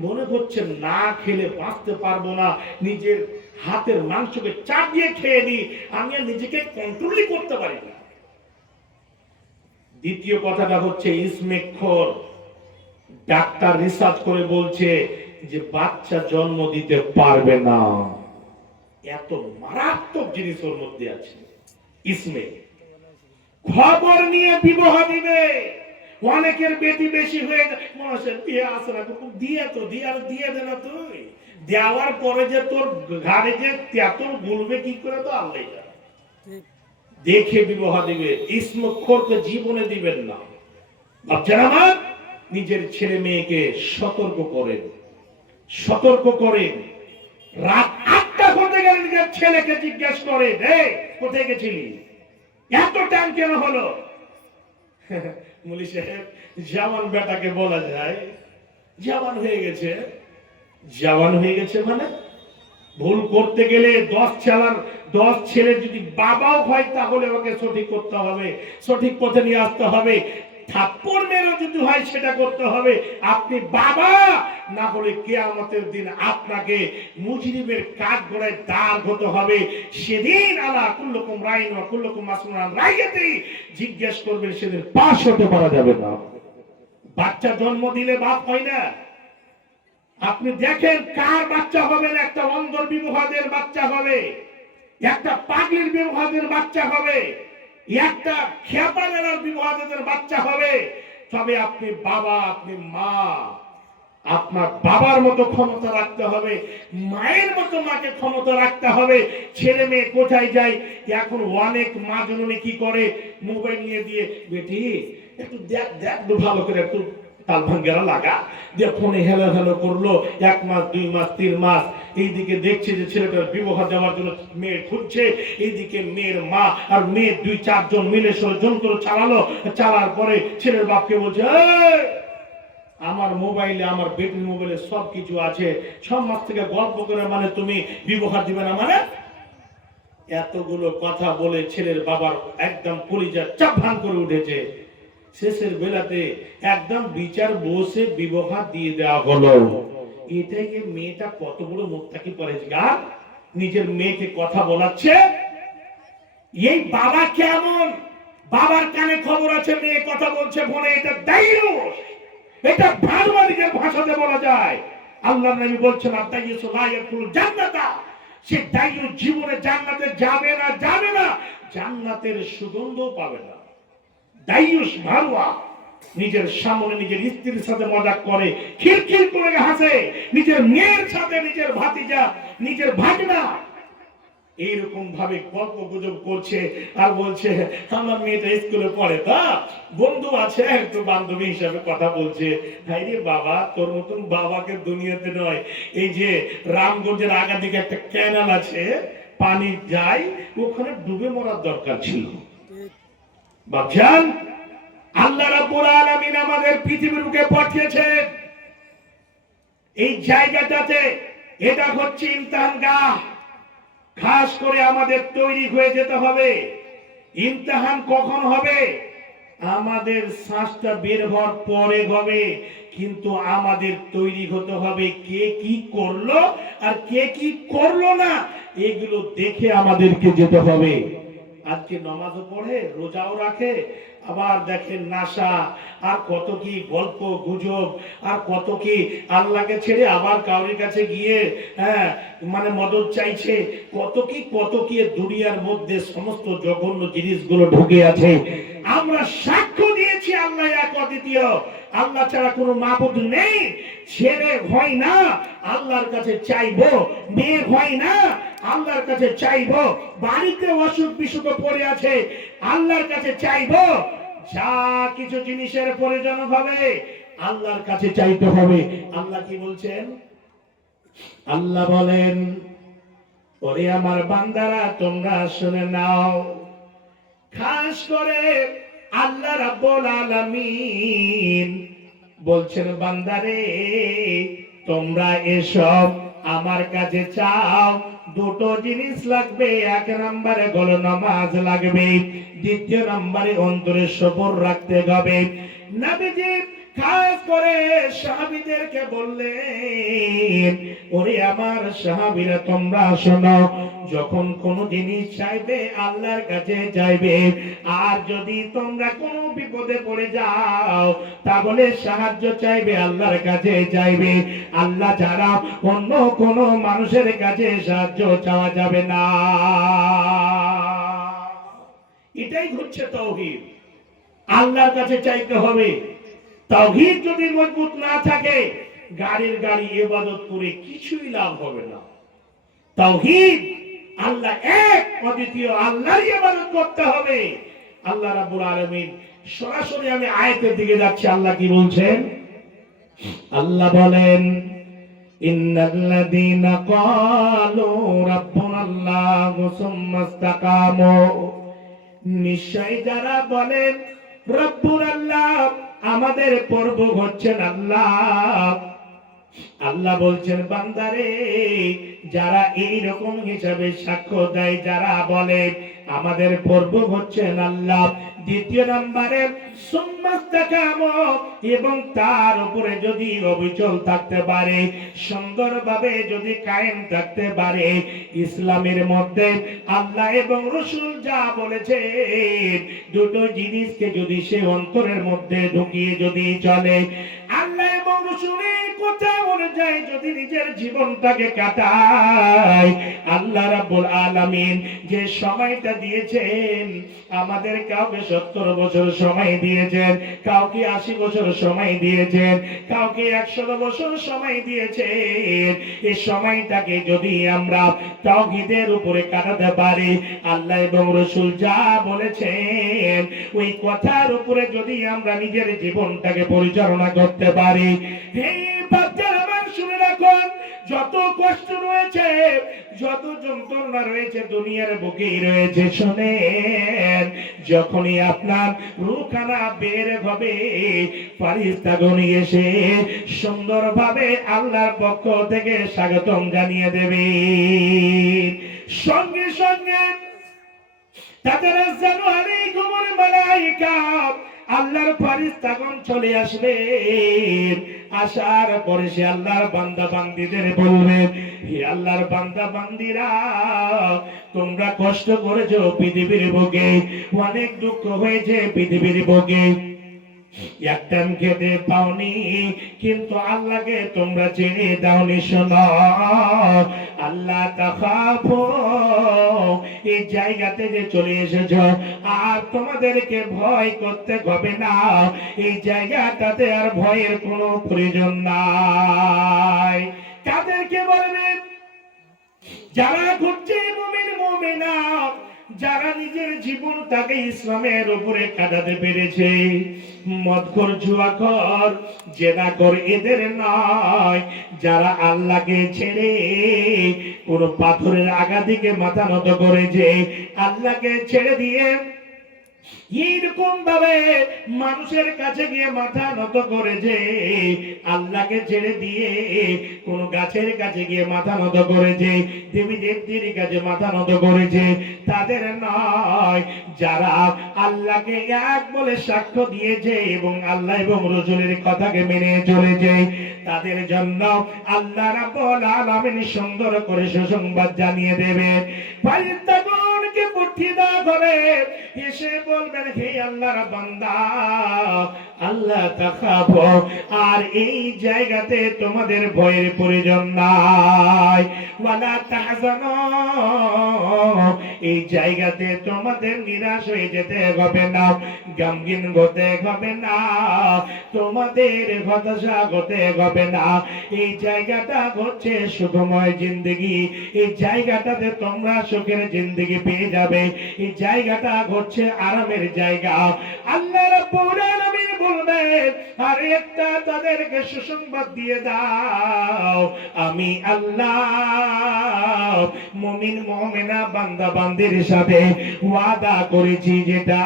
মনে হচ্ছে না খেলে বাঁচতে পারবো না, নিজের হাতের মাংসকে চাপ দিয়ে খেয়ে নিই, আমি আর নিজেকে কন্ট্রোলই করতে পারি না। দ্বিতীয় কথাটা হচ্ছে ইসমেখোর ডাক্তার রিসার্চ করে বলছে যে বাচ্চা জন্ম দিতে পারবে না। এত মারাত্মক জিনিস ওর মধ্যে আছে। ইসমে খবর নিয়ে বিবাহ দিবে, অনেকের বেটি বেশি হয়ে মানুষের বিয়ে আসে না, দিয়ে দে না। তুই দেওয়ার পরে যে তোর ঘাড়ে যে তেঁতুল গুলবে কি করে তো আল্লাহ জানে। দেখে বিবাহ দিবে। ইসমেখোরকে জীবনে দিবেন না। বাচ্চারা আমার নিজের ছেলে মেয়েকে সতর্ক করেন। রাত 8টা হতে গেলে নিজের ছেলেকে জিজ্ঞেস করে, কোথায় গেছিলি, এত টাইম কেন হলো? মুলি সাহেব, জওয়ান বেটাকে বলা যায় জওয়ান হয়ে গেছে মানে ভুল করতে গেলে 10 ছেলের যদি বাবাও হয় তাহলে ওকে সঠিক করতে হবে, সঠিক পথে নিয়ে আসতে হবে। থাপ্পড় মেরে যদি হয় সেটা করতে হবে। আপনি বাবা না হলে কিয়ামতের দিন আপনাকে মুজরিমের কাঠগড়ায় দাঁড় হতে হবে। সেদিন আলা কুল্লুকুম রাইন ওয়া কুল্লুকুম মাসউলুন আন রাইয়াতি জিজ্ঞেস করবেন, সেদিন পাশ হতে পারা যাবে না। বাচ্চা জন্ম দিলে বাপ হয় না। আপনি দেখেন কার বাচ্চা হবে না, একটা অন্ধর বিবাহের বাচ্চা হবে, একটা পাগলির বিবাহের বাচ্চা হবে, একটা খেপালের বিবাহের বাচ্চা হবে। তবে আপনি বাবা, আপনি মা, আপনার বাবার মতো ক্ষমতা রাখতে হবে, মায়ের মতো মাকে ক্ষমতা রাখতে হবে। ছেলে মেয়ে কোথায় যায় এখন অনেক মা জননী কি করে, মোবাইল নিয়ে দিয়ে বেটি একটু দেখ ভালো করে, একটু তাল ভাঙ্গেরা লাগা দিয়ে ফোনে হেলো হেলো করলো, 1 মাস 2 মাস 3 মাস। এইদিকে দেখছে যে ছেলেটার বিবাহ দেওয়ার জন্য মেয়ে খুঁজছে, এইদিকে মেয়ের মা আর মেয়ে 2-4 জন মিলে ষড়যন্ত্র চালালো। চালার পরে ছেলের বাপকে বলছে, আমার মোবাইলে, আমার বেটির মোবাইলে সব কিছু আছে, সমাজ থেকে গল্প করে মানে তুমি বিবাহ দিবে না মানে। এতগুলো কথা বলে ছেলের বাবার একদম কলিজা চাপ ভাঙ করে উঠেছে। শেষের বেলাতে একদম বিচার বসে বিবাহ দিয়ে দেওয়া হলো। এটাই মেয়েটা কত বড় মুত্তাকি পরেজগার, নিজের মেয়েকে কথা বলাচ্ছে। এই বাবা কেমন, বাবার কানে খবর আছে মেয়ে কথা বলছে ফোনে, এটা দায়ুস, এটা ভারবাদীদের ভাষাতে বলা যায়। আল্লাহর নবী বলছেন, আদাইয়ুস লা ইয়াদখুলুল জান্নাতা, সে দায়ুস জীবনে জান্নাতে যাবে না, যাবে না, জান্নাতের সুগন্ধও পাবে না। দায়ুস ভারুয়া নিজের সামনে নিজের স্ত্রীর সাথে মজাক করে, খিলখিল করে হাসে, নিজের মেয়ের সাথে, নিজের ভাতিজা, নিজের ভাগনা এইরকম ভাবে গল্প গুজব করছে আর বলছে আমার মেয়েটা স্কুলে পড়ে, তা বন্ধু আছে একটু বান্ধবী হিসাবে কথা বলছে। হাই রে বাবা, তোর মতন বাবাকে দুনিয়াতে নয়। এই যে রামগঞ্জের আগা দিকে একটা ক্যানাল আছে, পানি যায়, ওখানে ডুবে মরার দরকার ছিল। বাপজান, আল্লাহ রাব্বুল আলামিন আমাদের পৃথিবীর বুকে পাঠিয়েছে এই জায়গাটাতে। এটা হচ্ছে ইমতিহানগাহ। খাস করে আমাদের তৈরি হয়ে যেতে হবে। ইমতিহান কখন হবে? আমাদের শ্বাসটা বের হওয়ার পরে হবে, কিন্তু আমাদের তৈরি হতে হবে কে কি করলো আর কে কি করলো না, এগুলো দেখে আমাদেরকে যেতে হবে। আজকে নামাজও পড়ে, রোজাও রাখে, আবার দেখেন নাশা আর কত কি গল্প গুজব আর কত কি আল্লাহকে ছেড়ে আবার কাউরির কাছে গিয়ে মানে মদত চাইছে, কত কি দুনিয়ার মধ্যে সমস্ত জঘন্য জিনিসগুলো ঢুকে আছে। আমরা সাক্ষ্য দিয়েছি আল্লাহ এক অদ্বিতীয়, আল্লাহ ছাড়া কোনো মাবুদ নেই। ছেলে হয় না, আল্লাহর কাছে চাইবো, মেয়ে হয় না, আল্লাহর কাছে চাইবো, বাড়িতে অসুখ বিসুখ পড়ে আছে, আল্লাহর কাছে চাইবো, যা কিছু জিনিসের প্রয়োজন হবে আল্লাহর কাছে চাইতে হবে। আল্লাহ কি বলছেন? আল্লাহ বলেন, ওরে আমার বান্দারা তোমরা শুনে নাও। খাস করে আল্লাহ রাব্বুল আলামিন বলছেন, বান্দারে তোমরা এসব আমার কাছে চাও, দুটো জিনিস লাগবে। 1 নম্বরে হলো নামাজ লাগবে, 2 নম্বরে অন্তরে সবর রাখতে হবে। নবীজি খাস করে সাহাবীদেরকে বললেন, ওরে আমার সাহাবীরা তোমরা শোনো, যখন কোন জিনিস চাইবে আল্লাহর কাছে চাইবে, আর যদি তোমরা কোন বিপদে পড়ে যাও তাহলে সাহায্য চাইবে আল্লাহর কাছে চাইবে। আল্লাহ ছাড়া অন্য কোন মানুষের কাছে সাহায্য চাওয়া যাবে না। এটাই হচ্ছে তাওহীদ। আল্লাহর কাছে চাইতে হবে। তাওহীদ যদি মজবুত না থাকে, গাড়ি ইবাদত করে কিছুই লাভ হবে না। তাওহীদ, আল্লাহ এক অদ্বিতীয়, আল্লাহর ইবাদত করতে হবে। আল্লাহ রাব্বুল আলামিন সরাসরি, আমি আয়াতের দিকে যাচ্ছি, আল্লাহ কি বলছেন? আল্লাহ বলেন, ইন্নাল্লাযীনা ক্বালু রাব্বুনাল্লাহু সুম্মা ইসতাকামু, নিশ্চয় যারা বলেন রব্বুল আল্লাহ, আমাদের প্রভু হচ্ছেন আল্লাহ। আল্লাহ বলছেন, বান্দারে যারা এই রকম হিসাবে সাক্ষ্য দেয়, যারা বলে আমাদের প্রভু হচ্ছেন আল্লাহ, 2 নম্বরে সুম্মাস্তাকামু, এবং তার উপরে যদি অবিচল থাকতে পারে, সুন্দরভাবে যদি কায়েম থাকতে পারে, ইসলামের মধ্যে আল্লাহ এবং রাসূল যা বলেছে দুটো জিনিসকে যদি সে অন্তরের মধ্যে ঢুকিয়ে যদি চলে, আল্লাহ এবং রাসূলের কথা পর্যায়ে যদি নিজের জীবনটাকে কাটায়, আল্লাহ রাব্বুল আলামিন যে সময়টা দিয়েছেন, আমাদের কাউকে 70 বছর সময় দিয়েছেন, কাউকে 80 বছর সময় দিয়েছেন, কাউকে 100 বছর সময় দিয়েছেন। এই সময়টাকে যদি আমরা তাওহীদের উপরে কাটাতে পারি, আল্লাহ এবং রাসূল যা বলেছেন ওই কথার উপরে যদি আমরা নিজের জীবনটাকে পরিচালনা করতে পারি, হে বাচ্চারা আমার শুনে রাখুন, যত কষ্ট রয়েছে, যত যন্ত্রণা রয়েছে দুনিয়ার বুকেই রয়েছে, শুনেন, যখনই আপনার রূহখানা বের হবে, ফেরেশতাগণ এসে সুন্দরভাবে আল্লাহর পক্ষ থেকে স্বাগতম জানিয়ে দেবে। সঙ্গে সঙ্গে তাতানাজ্জালু আলাইকুমুল মালায়েকা, আল্লাহর ফেরেশতাগণ চলে আসবেন। আসার পরে সে আল্লাহর বান্দা বান্দীদের বলবেন, হে আল্লাহর বান্দা বান্দীরা, তোমরা কষ্ট করেছো পৃথিবীর বুকে, অনেক দুঃখ হয়েছে পৃথিবীর বুকে, একটা খেতে পাওনি, কিন্তু আল্লাহকে তোমরা চিনে দাওনি। শোনো, আল্লাহ তাখাফু, এই জায়গাতে যে চলে এসেছ, আর তোমাদেরকে ভয় করতে হবে না, এই জায়গাটাতে আর ভয়ের কোনো প্রয়োজন নাই। কাদেরকে বলবেন? যারা ঘুরছে মুমিন মুমিনা, যারা নিজের জীবনটাকে ইসলামের উপরে কাটাতে পেরেছে, মদখোর জুয়াখোর জেনাখোর এদের নয়, যারা আল্লাহকে ছেড়ে কোন পাথরের আঘাতিকে মাথা নত করেছে, আল্লাহকে ছেড়ে দিয়ে এইরকম ভাবে মানুষের কাছে গিয়ে মাথা নত করেছে, আল্লাহকে ছেড়ে দিয়ে কোন গাছের কাছে গিয়ে মাথা নত করেছে, দেবী দেবতীর কাছে মাথা নত করেছে, তাদের নয়। যারা আল্লাহকে এক বলে সাক্ষ্য দিয়েছে এবং আল্লাহ এবং রাসূলের কথাকে মেনে চলেছে, তাদের জন্য আল্লাহ রাব্বুল আলামিন সুন্দর করে সুসংবাদ জানিয়ে দেবে। ফেরেশতাগণকে পাঠিয়ে দেওয়া হবে, এসে বলবেন, হে আল্লাহর বান্দা, আল্লাহ তাখাফু, আর এই জায়গাতে তোমাদের ভয়ের প্রয়োজন নাই, ওয়ালা তাহজানু, এই জায়গাতে তোমাদের নিরাশ হয়ে যেতে হবে না, গমগিন হতে হবে না, তোমাদের হতাশা হতে হবে না। এই জায়গাটা হচ্ছে সুখময় জিন্দেগি, এই জায়গাটাতে তোমরা সুখের জিন্দেগি পেয়ে যাবে, এই জায়গাটা হচ্ছে আরামের জায়গা। আল্লাহ রাব্বুল আলামিন বলবেন, আর একটা তাদেরকে সুসংবাদ দিয়ে দাও, আমি আল্লাহ মুমিন মুমিনা বান্দা বান্দির সাথে ওয়াদা করেছি যেটা,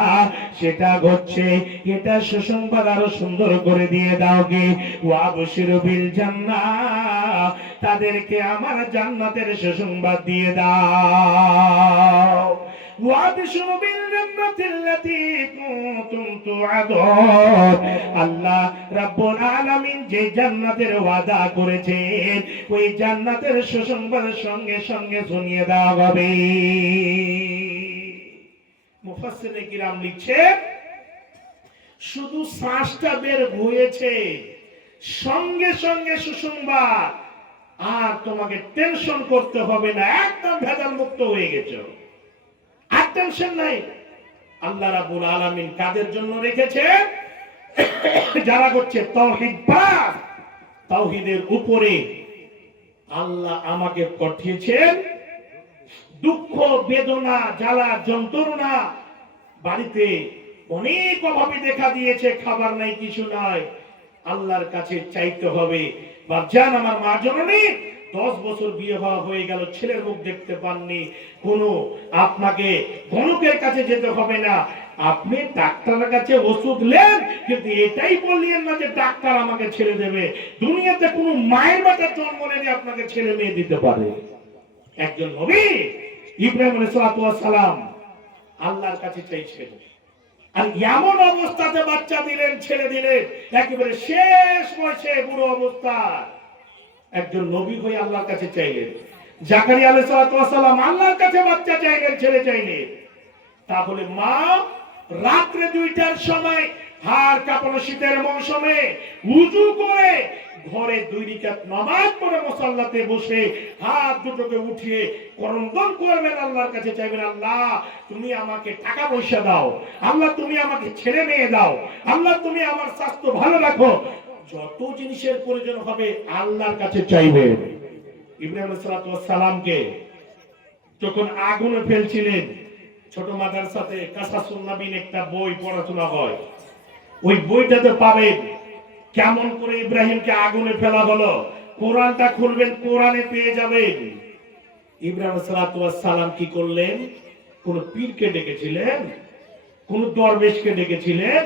সেটা হচ্ছে, এটা সুসংবাদ আরো সুন্দর করে দিয়ে দাও গে, ওয়াবশিরু বিল জান্নাহ, তাদেরকে আমার জান্নাতের সুসংবাদ দিয়ে দাও। ওয়াবশিরু বিল জান্নাতিল্লাতী কুনতুম তুআদুন, আল্লাহ রাব্বুল আলামিন যে জান্নাতের ওয়াদা করেছেন, ওই জান্নাতের সুসংবাদ সঙ্গে সঙ্গে শুনিয়ে দেওয়া হবে। মুফাসসিরে কিরাম লিখছেন, শুধু শ্বাসটা বের হয়েছে, সঙ্গে সঙ্গে সুসংবাদ, আর তোমাকে টেনশন করতে হবে না, একদম ভেজাল মুক্ত হয়ে গেছো, আর টেনশন নাই। আল্লাহ রাব্বুল আলামিন কাদের জন্য রেখেছে? যারা করছে তাওহীদ পাঠ, তাওহীদের উপরে আল্লাহ আমাকে পাঠিয়েছেন। দুঃখ বেদনা জ্বালা যন্ত্রণা বাড়িতে অনেক অভাবে দেখা দিয়েছে, খাবার নাই কিছু নাই, আল্লাহর কাছে চাইতে হবে। বাপজান, আমার মা জননী 10 বছর বিয়ে হয়ে গেল, ছেলের মুখ দেখতে পাননি, কোনো আপনাকে গণকের কাছে যেতে হবে না, আপনি ডাক্তারের কাছে ওষুধ নেন, কিন্তু এটাই বললেন না যে ডাক্তার আমাকে ছেড়ে দেবে। দুনিয়াতে কোনো মায়ের মাথার জন্ম নেই আপনাকে ছেলে মেয়ে দিতে পারে। একজন নবী ইব্রাহিম আলাইহিস সালাম আল্লাহর কাছে চাইছেন, আর এমন অবস্থাতে বাচ্চা দিলেন, ছেড়ে দিলেন, একেবারে শেষ বয়সে বুড়ো অবস্থা। একজন নবী হয়ে আল্লাহর কাছে চাইলেন। জাকারিয়া আলাইহিস সালাম আল্লাহর কাছে বাচ্চা চাইলেন, ছেলে চাইলেন। তাহলে মা রাত্রে 2টার সময় হাড় কাঁপানো শীতের মৌসুমে উজু করে ঘরে 2 রাকাত নামাজ পড়ে মুসাল্লাতে বসে হাত দুটোকে উঠিয়ে করন্দন করবেন, আল্লাহর কাছে চাইবেন, আল্লাহ তুমি আমাকে টাকা পয়সা দাও, আল্লাহ তুমি আমাকে ছেলে মেয়ে দাও, আল্লাহ তুমি আমার স্বাস্থ্য ভালো রাখো, যত জিনিসের প্রয়োজন হবে আল্লাহর কাছে চাইবেন। ইব্রাহিম আলাইহিস সালামকে যখন আগুনে ফেলছিলেন, ছোট মাদ্রাসাতে কাসাসুন নবীন একটা বই পড়াশোনা হয়, ওই বইটাতে পাবেন কেমন করে ইব্রাহিমকে আগুনে ফেলা হলো। কোরআনটা খুলবেন, কোরআনে পেয়ে যাবেন। ইব্রাহিম আলাইহিস সালাম কি করলেন? কোন পীরকে ডেকেছিলেন, কোন দরবেশকে ডেকেছিলেন?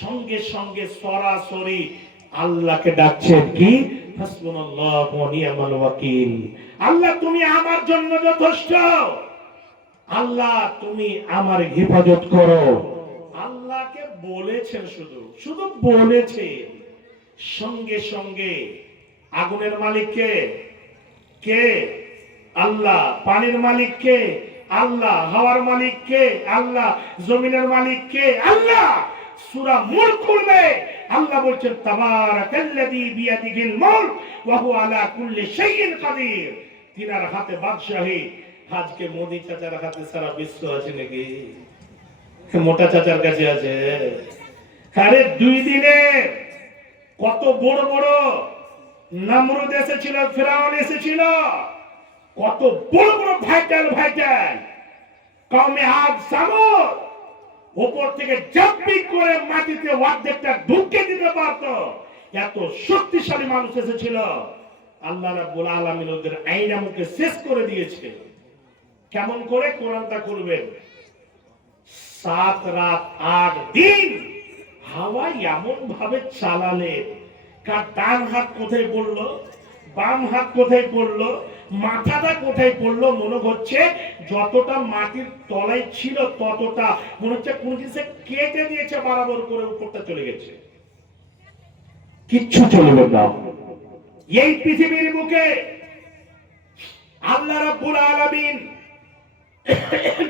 সঙ্গে সঙ্গে সরাসরি আল্লাহকে ডাকছেন, কি হাসবুনাল্লাহু ওয়া নি'মাল ওয়াকিল, আল্লাহ তুমি আমার জন্য যথেষ্ট, আল্লাহ তুমি আমার হেফাজত করো। আল্লাহকে বলেছেন, শুধু শুধু বলেছেন, সঙ্গে সঙ্গে আগুনের মালিক কে? কে? আল্লাহ। পানির মালিক কে? আল্লাহ। হাওয়ার মালিক কে? আল্লাহ। জমিনের মালিক কে? আল্লাহ। সূরা মুলক খুলবে, আল্লাহ বলছেন তাবারাকাল্লাযী বিয়াদিহিল মুলক ওয়া হুয়া আলা কুল্লি শাইইন কাদির। তিনার হাতে বাদশাহী। আজকে মোদি চাচার হাতে সারা বিশ্ব আছে নাকি? মোটা চাচার কাছে আছে। আরে 2 দিনে কত বড় বড় নমরুদ এসেছিল, ফিরাউন এসেছিল, কত বড় বড় ভাইটাল কওমে আদ সামুদ উপর থেকে জাম্পিং করে মাটিতে অর্ধেকটা ঢুকে দিতে পারত, এত শক্তিশালী মানুষ এসেছিল। আল্লাহ রাব্বুল আলামিন ওদের আইনামুকে শেষ করে দিয়েছে। কেমন করে? কোরআনটা খুলবেন, 7 রাত 8 দিন হাওয়া এমন ভাবে চালালেন, কার ডান হাত কোথায় পড়লো, বাম হাত কোথায় পড়লো, মাথাটা কোথায় পড়লো, মনে হচ্ছে যতটা মাটির তলায় ছিল ততটা মনে হচ্ছে কোন কিছু কেটে দিয়েছে, বরাবর করে উপরটা চলে গেছে, কিচ্ছু চলবে না। এই পৃথিবীর বুকে আল্লাহ রাব্বুল আলামিন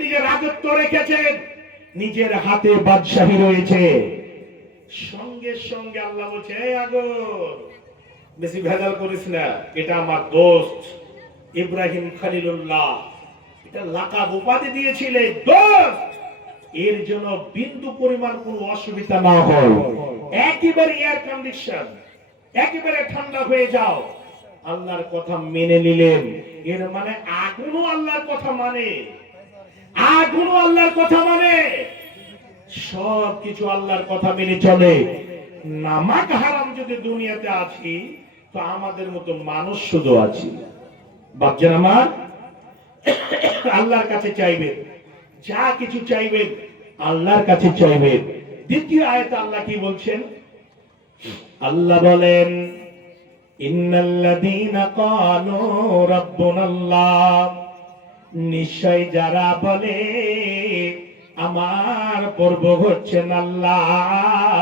নিজের রাজত্ব রেখেছেন, নিজের হাতে বাদশাহী রয়েছে। সঙ্গে সঙ্গে আল্লাহ বলছে, এই আগুন বেশি ভেজাল করিস না, এটা আমার দোস্ত ইব্রাহিম খলিলুল্লাহ, এটা লাকাব উপাধি দিয়েছিলেন দোস্ত, এর জন্য বিন্দু পরিমাণ কোনো অসুবিধা না হয়, একেবারে এয়ার কন্ডিশন, একেবারে ঠান্ডা হয়ে যাও। আল্লাহর কথা মেনে নিলেন, এর মানে আগুনও আল্লাহর কথা মানে, আগুনও আল্লাহর কথা মানে, সব কিছু আল্লাহর কথা মেনে চলে। নামাক হারাম যদি দুনিয়াতে আছি, তো আমাদের মতো মানুষ শুধু আছি। বাপজান আমার, আল্লাহর কাছে চাইবেন, যা কিছু চাইবেন আল্লাহর কাছে চাইবেন। দ্বিতীয় আয়াতে আল্লাহ কি বলছেন? আল্লাহ বলেন, ইন্নাল্লাযীনা ক্বালু রাব্বুনাল্লাহ, নিশ্চয় যারা বলে আমার প্রভু হচ্ছেন আল্লাহ।